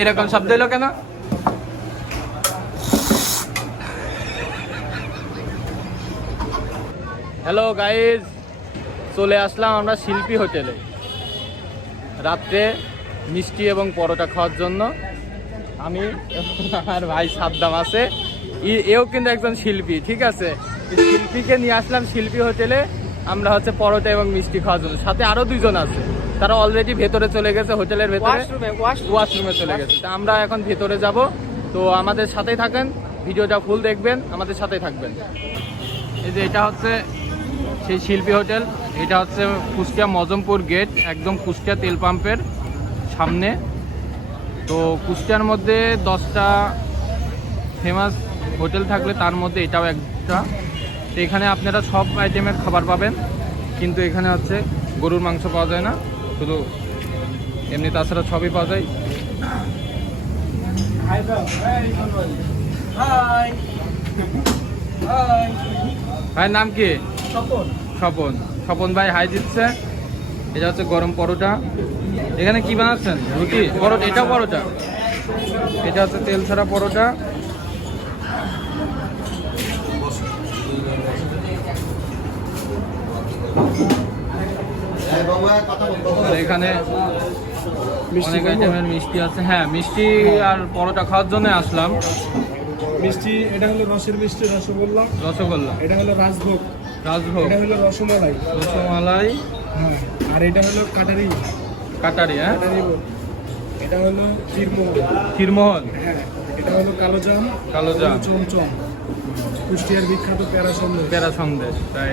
এরকম শব্দ এলো কেন? হ্যালো গাইজ, চলে আসলাম আমরা শিল্পী হোটেলে রাত্রে মিষ্টি এবং পরোটা খাওয়ার জন্য। আমি আর ভাই সাদ্দাম আছে, এও কিন্তু একজন শিল্পী, ঠিক আছে। শিল্পীকে নিয়ে আসলাম শিল্পী হোটেলে, আমরা হচ্ছে পরোটা এবং মিষ্টি খাওয়ার জন্য। সাথে আরো দুইজন আছে, তারা অলরেডি ভেতরে চলে গেছে, হোটেলের ভেতরে ওয়াশরুমে চলে গেছে। তা আমরা এখন ভেতরে যাব, তো আমাদের সাথেই থাকেন, ভিডিওটা ফুল দেখবেন, আমাদের সাথেই থাকবেন। এই যে এটা হচ্ছে সেই শিল্পী হোটেল, এটা হচ্ছে কুষ্টিয়া মজমপুর গেট, একদম কুষ্টিয়া তেল পাম্পের সামনে। তো কুষ্টিয়ার মধ্যে 10টা ফেমাস হোটেল থাকলে তার মধ্যে এটাও একটা। তো এখানে আপনারা সব আইটেমের খাবার পাবেন, কিন্তু এখানে হচ্ছে গরুর মাংস পাওয়া যায় না, শুধু এমনি তাছাড়া সবই পাওয়া যায়। ভাইয়ের নাম কি? স্বপন। স্বপন ভাই হাই দিচ্ছে। এটা হচ্ছে গরম পরোটা। এখানে কি বানাচ্ছেন? রুটি পরোটা? এটাও পরোটা? এটা হচ্ছে তেল ছাড়া পরোটা। এখানে অনেক আইটেমের মিষ্টি আছে। হ্যাঁ, মিষ্টি আর পরোটা খাওয়ার জন্য আসলাম। মিষ্টি এটা হলো রসের মিষ্টি, রসগোল্লা। রসগোল্লা। এটা হলো রাজভোগ। রাজভোগ। এটা হলো রসমালাই। রসমালাই। হ্যাঁ, আর এটা হলো কাটারি। কাটারি। হ্যাঁ, এটা হলো ক্ষীরমোহন। ক্ষীরমোহন। হ্যাঁ, এটা হলো কালোজাম। কালোজাম। চমচম, কুষ্টিয়ার বিখ্যাত প্যারা সন্দেশ। প্যারা সন্দেশ, তাই।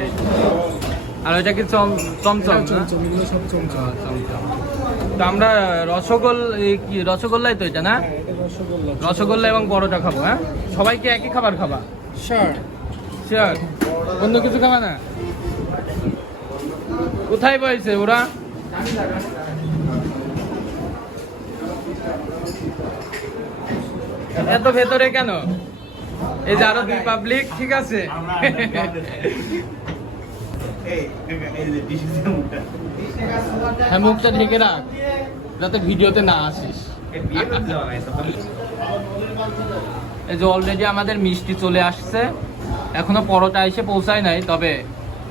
আর এটা কি চমচম? এগুলো সব চমচম। তো আমরা রসগোল্লাই তো এটা না? রসগোল্লা এবং পরোটা খাবো। হ্যাঁ, সবাইকে একই খাবার খাবা? শিওর? অন্য কিছু খাবা না? কোথায় বলছে ওরা? এত ভেতরে কেন? এই যে আরো 2 পাবলিক, ঠিক আছে। হ্যাঁ, মুখটা ঢেকে রাখ যাতে ভিডিওতে না আসিস। এই যে অলরেডি আমাদের মিষ্টি চলে আসছে, এখনো পরোটা এসে পৌঁছায় নাই, তবে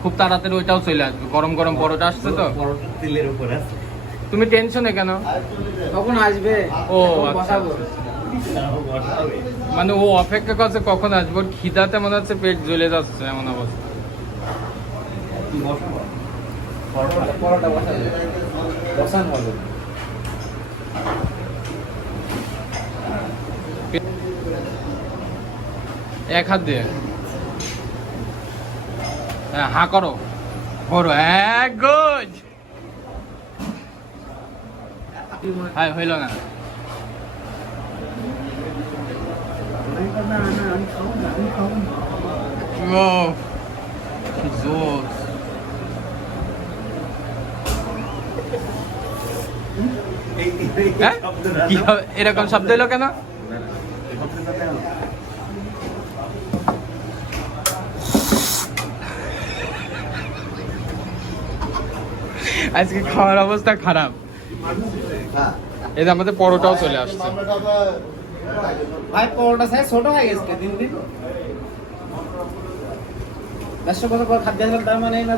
খুব তাড়াতাড়ি ওইটাও চলে আসবে। গরম গরম পরোটা আসছে তো। তুমি টেনশনে কেন? কখন আসবে? ও আচ্ছা, মানে ও অপেক্ষা করছে কখন আসবে, ওর খিদাতে মনে হচ্ছে পেট জ্বলে যাচ্ছে, এমন অবস্থা। পরোটা বসান হবে। এক হাত দিয়ে হা করো, করো। এক গুড। হ্যাঁ, হইল না। এরকম শব্দ এলো কেন? আজকে খাওয়ার অবস্থা খারাপ। এই যে আমাদের পরোটাও চলে আসছে। ভাই পরোটা সাইজ ছোট হয়ে গেছে দিন দিন। 150 বছর পর খাদ্য আসলাম, তার মানে না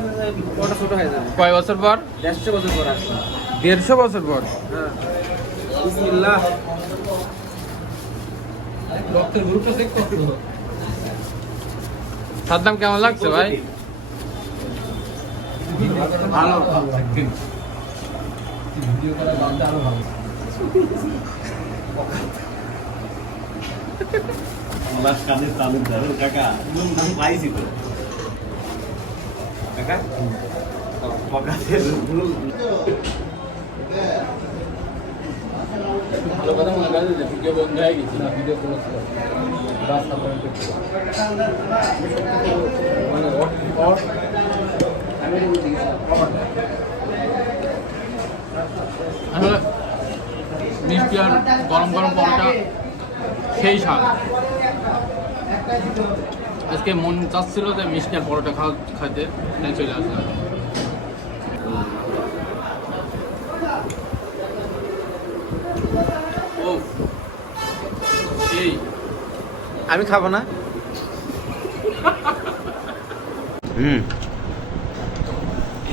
পরোটা ছোট হয়ে যাবে। কয় বছর পর? 150 বছর পর আসছে। 150 বছর পর? হ্যাঁ। বিসমিল্লাহ। রক্তের গ্রুপটা চেক করতে হবে। সাদ্দাম কেমন লাগছে ভাই? ভালো। ভিডিও করা বাদ আরো ভালো। আমার কানে চালু ধরো কাকা, আমি পাইছি তো কাকা। পকাতে ভালো কথা মনে করেন যে ভিডিও বন্ধ হয়ে গেছে না, ভিডিও করেছিল রাস্তা পর্যন্ত মানে আসলে মিষ্টি আর গরম গরম পরোটা সেই স্বাদ। আজকে মন চাচ্ছিল যে মিষ্টি আর পরোটা খাইতে, চলে আসলাম। ও এই আমি খাবো না।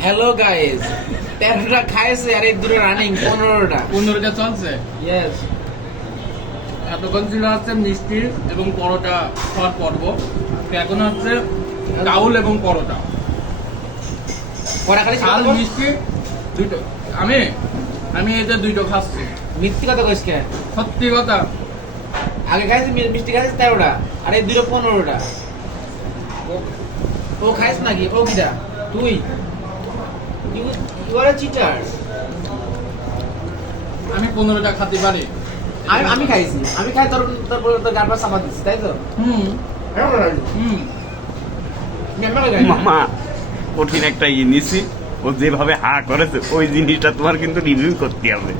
হ্যালো গাইস, 13টা খাইছে আর এই দুটো রানিং 15টা। 15টা চলছে। ইয়েস। এতক্ষণ ছিল হচ্ছে মিষ্টি এবং পরোটা খাওয়ার পর্ব, তো এখন হচ্ছে ডাউল এবং পরোটা। পড়া খালি ঝাল মিষ্টি দুটো। আমি এই যে দুটো খাচ্ছি। মিথ্যে কথা কইস কেন? সত্যি কথা। আগে খাইছি মিষ্টি খাইছি 13টা আর এই দুটো 15টা। ও খাইছ নাকি? ও কিটা? তুই ইউ আর আ চিটার। আমি 15টা খেতে পারি। আমি খাইছি, আমি খাই তোর গাড়পা চাপা দিচ্ছি, তাই তো? হুম। মামা কঠিন একটা নিছি, ও যেভাবে হা করেছে ওই জিনিসটা তোমার কিন্তু রিভিউ করতে হবে।